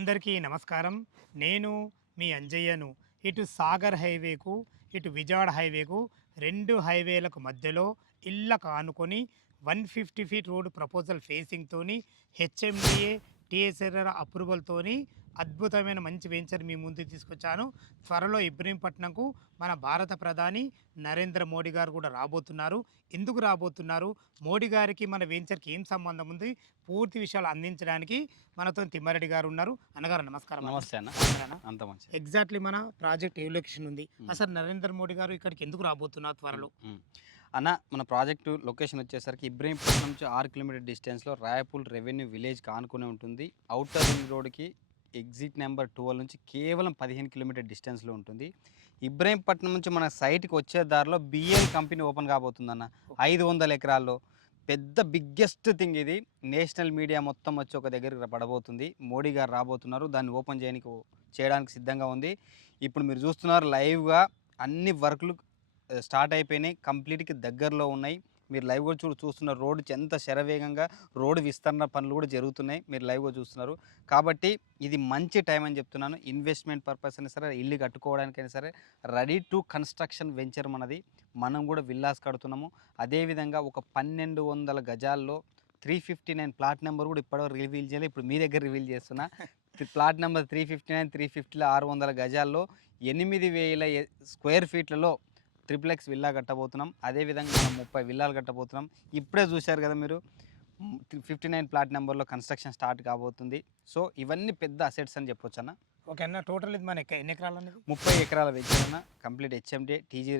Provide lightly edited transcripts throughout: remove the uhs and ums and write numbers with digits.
అందరికీ నమస్కారం. నేను మీ అంజయ్యను. ఇటు సాగర్ హైవేకు, ఇటు విజయవాడ హైవేకు 2 హైవేలకు మధ్యలో ఇళ్ళకు ఆనుకొని 150 ఫీట్ రోడ్ ప్రపోజల్ ఫేసింగ్‌తోని హెచ్ఎండిఏ, టీఎస్ఆర్ఆర్ అప్రూవల్‌తోని అద్భుతమైన మంచి వెంచర్ మీ ముందుకు తీసుకొచ్చాను. త్వరలో ఇబ్రహీంపట్నంకు మన భారత ప్రధాని నరేంద్ర మోడీ గారు కూడా రాబోతున్నారు. ఎందుకు రాబోతున్నారు? మోడీ గారికి మన వెంచర్‌కి ఏం సంబంధం ఉంది? పూర్తి విషయాలు అందించడానికి మనతో తిమ్మారెడ్డి గారు ఉన్నారు. అన్నగారు నమస్కారం. నమస్తే అన్న. బాగున్నారా? అంత మంచిది. ఎగ్జాక్ట్లీ మన ప్రాజెక్ట్ ఏ లొకేషన్ ఉంది? అసలు నరేంద్ర మోడీ గారు ఇక్కడికి ఎందుకు రాబోతున్నారు త్వరలో? అన్న, మన ప్రాజెక్టు లొకేషన్ వచ్చేసరికి ఇబ్రహీంపట్నం నుంచి 6 కిలోమీటర్ డిస్టెన్స్లో రాయపూల్ రెవెన్యూ విలేజ్కి ఆనుకుని ఉంటుంది. ఔటర్ రింగ్ రోడ్కి ఎగ్జిట్ నెంబర్ 12 నుంచి కేవలం 15 కిలోమీటర్ డిస్టెన్స్లో ఉంటుంది. ఇబ్రహీంపట్నం నుంచి మన సైట్కి వచ్చే దారిలో బిఎల్ కంపెనీ ఓపెన్ కాబోతుందన్న. 500 ఎకరాల్లో పెద్ద బిగ్గెస్ట్ థింగ్ ఇది. నేషనల్ మీడియా మొత్తం వచ్చి ఒక దగ్గరికి పడబోతుంది. మోడీ గారు రాబోతున్నారు. దాన్ని ఓపెన్ చేయడానికి సిద్ధంగా ఉంది. ఇప్పుడు మీరు చూస్తున్నారు లైవ్గా అన్ని వర్క్లు స్టార్ట్ అయిపోయినాయి. కంప్లీట్కి దగ్గరలో ఉన్నాయి. మీరు లైవ్గా చూస్తున్న రోడ్డు ఎంత శరవేగంగా రోడ్డు విస్తరణ పనులు కూడా జరుగుతున్నాయి. మీరు లైవ్గా చూస్తున్నారు. కాబట్టి ఇది మంచి టైం అని చెప్తున్నాను. ఇన్వెస్ట్మెంట్ పర్పస్ అయినా సరే, ఇల్లు కట్టుకోవడానికైనా సరే రెడీ టు కన్స్ట్రక్షన్ వెంచర్ మనది. మనం కూడా విల్లాస్ కడుతున్నాము. అదేవిధంగా ఒక 1200 గజాల్లో 359 ప్లాట్ నెంబర్ కూడా ఇప్పటివరకు రివీల్ చేయలేదు. ఇప్పుడు మీ దగ్గర రివీల్ చేస్తున్నా. ప్లాట్ నెంబర్ 359, 350లో 600 గజాల్లో 8000 స్క్వేర్ ఫీట్లలో ట్రిప్లెక్స్ విల్లా కట్టబోతున్నాం. అదేవిధంగా మనం 30 విల్లాలు కట్టబోతున్నాం. ఇప్పుడే చూశారు కదా మీరు, 59 ప్లాట్ నెంబర్లో కన్స్ట్రక్షన్ స్టార్ట్ కాబోతుంది. సో ఇవన్నీ పెద్ద అసెట్స్ అని చెప్పొచ్చు అన్న. ఓకే అన్న, టోటల్ ఇది మన ఎన్ని ఎకరాలు అనేది? 30 ఎకరాల వెంచర్ అన్న. కంప్లీట్ హెచ్ఎండి టీజీ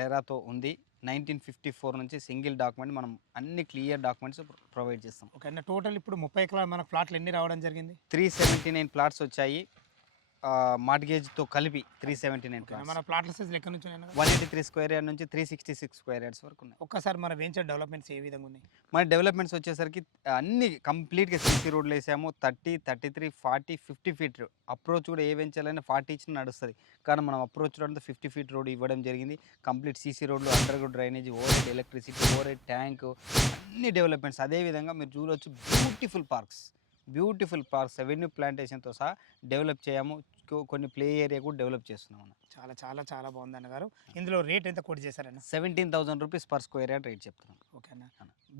రేరాతో ఉంది. 1954 నుంచి సింగిల్ డాక్యుమెంట్. మనం అన్ని క్లియర్ డాక్యుమెంట్స్ ప్రొవైడ్ చేస్తాం. ఓకే అన్న, టోటల్ ఇప్పుడు 30 ఎకరాలు మన ప్లాట్లు ఎన్ని రావడం జరిగింది? 379 ప్లాట్స్ వచ్చాయి. మార్ట్గేజ్తో కలిపి 379 ప్లాట్స్. మన ప్లాట్ల సైజ్ ఎక్కడి నుంచి ఉన్నాయి? 183 స్క్వేర్ యార్డ్ నుంచి 366 స్క్వేర్ యార్డ్స్ వరకు ఉన్నాయి. ఒక్కసారి మన వెంచర్ డెవలప్మెంట్స్ ఏ విధంగా ఉన్నాయి? మన డెవలప్మెంట్స్ వచ్చేసరికి అన్ని కంప్లీట్గా సీసీ రోడ్లు వేసాము. 30, 33, 40, 50 ఫీట్ అప్రోచ్ కూడా ఏ వెంచర్లైనా 40 ఇచ్చిన నడుస్తుంది. కానీ మనం అప్రోచ్ రోడ్ 50 ఫీట్ రోడ్ ఇవ్వడం జరిగింది. కంప్లీట్ సీసీ రోడ్లు, under ground drainage, over head electricity, over head tank, అన్ని డెవలప్మెంట్స్. అదేవిధంగా మీరు చూడవచ్చు బ్యూటిఫుల్ పార్క్స్ అవెన్యూ ప్లాంటేషన్తో సహా డెవలప్ చేయము. కొన్ని ప్లే ఏరియా కూడా డెవలప్ చేస్తున్నాం అన్న. చాలా చాలా చాలా బాగుంది అన్నగారు. ఇందులో రేట్ ఎంత కోట్ చేశారన్న? 17,000 rupees per square yard rate చెప్తున్నాం. ఓకే అన్న.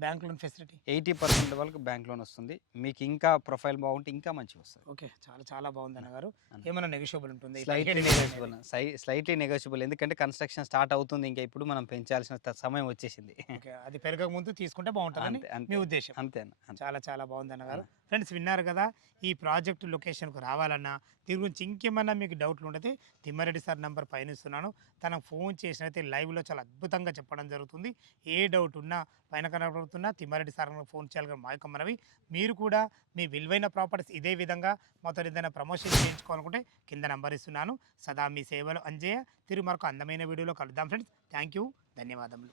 బ్యాంక్ లోన్ ఫెసిలిటీ 80% వరకు బ్యాంక్ లోన్ వస్తుంది. మీకు ఇంకా ప్రొఫైల్ బాగుంటే ఇంకా మంచిగా వస్తుంది. ఓకే, చాలా చాలా బాగుంది అన్నగారు. ఏమైనా నెగోషియబుల్ ఉంటుంది? Slightly negotiable. ఎందుకంటే కన్స్ట్రక్షన్ స్టార్ట్ అవుతుంది. ఇంకా ఇప్పుడు మనం పెంచాల్సిన సమయం వచ్చేసింది. ఓకే, అది పెరగక ముందు తీసుకుంటే బాగుంటుందని మీ ఉద్దేశం? అంతే. చాలా చాలా బాగుంది అన్నగారు. ఫ్రెండ్స్ విన్నారు కదా, ఈ ప్రాజెక్ట్ లొకేషన్కు రావాలన్నా దీని గురించి ఇంకేమన్నా మీకు డౌట్లు ఉంటే తిమ్మారెడ్డి సార్ నెంబర్ పైన ఇస్తున్నాను. తనకు ఫోన్ చేసినైతే లైవ్లో చాలా అద్భుతంగా చెప్పడం జరుగుతుంది. ఏ డౌట్ ఉన్నా పైన కనబడుతున్నా తిమ్మారెడ్డి సార్ ఫోన్ చేయాలి. మా యొక్క మనవి, మీరు కూడా మీ విలువైన ప్రాపర్టీస్ ఇదే విధంగా మాతో ఏదైనా ప్రమోషన్ చేయించుకోవాలనుకుంటే కింద నెంబర్ ఇస్తున్నాను. సదా మీ సేవలు అంజయ్య. తిరిగి మరొక అందమైన వీడియోలో కలుద్దాం ఫ్రెండ్స్. థ్యాంక్ యూ, ధన్యవాదములు.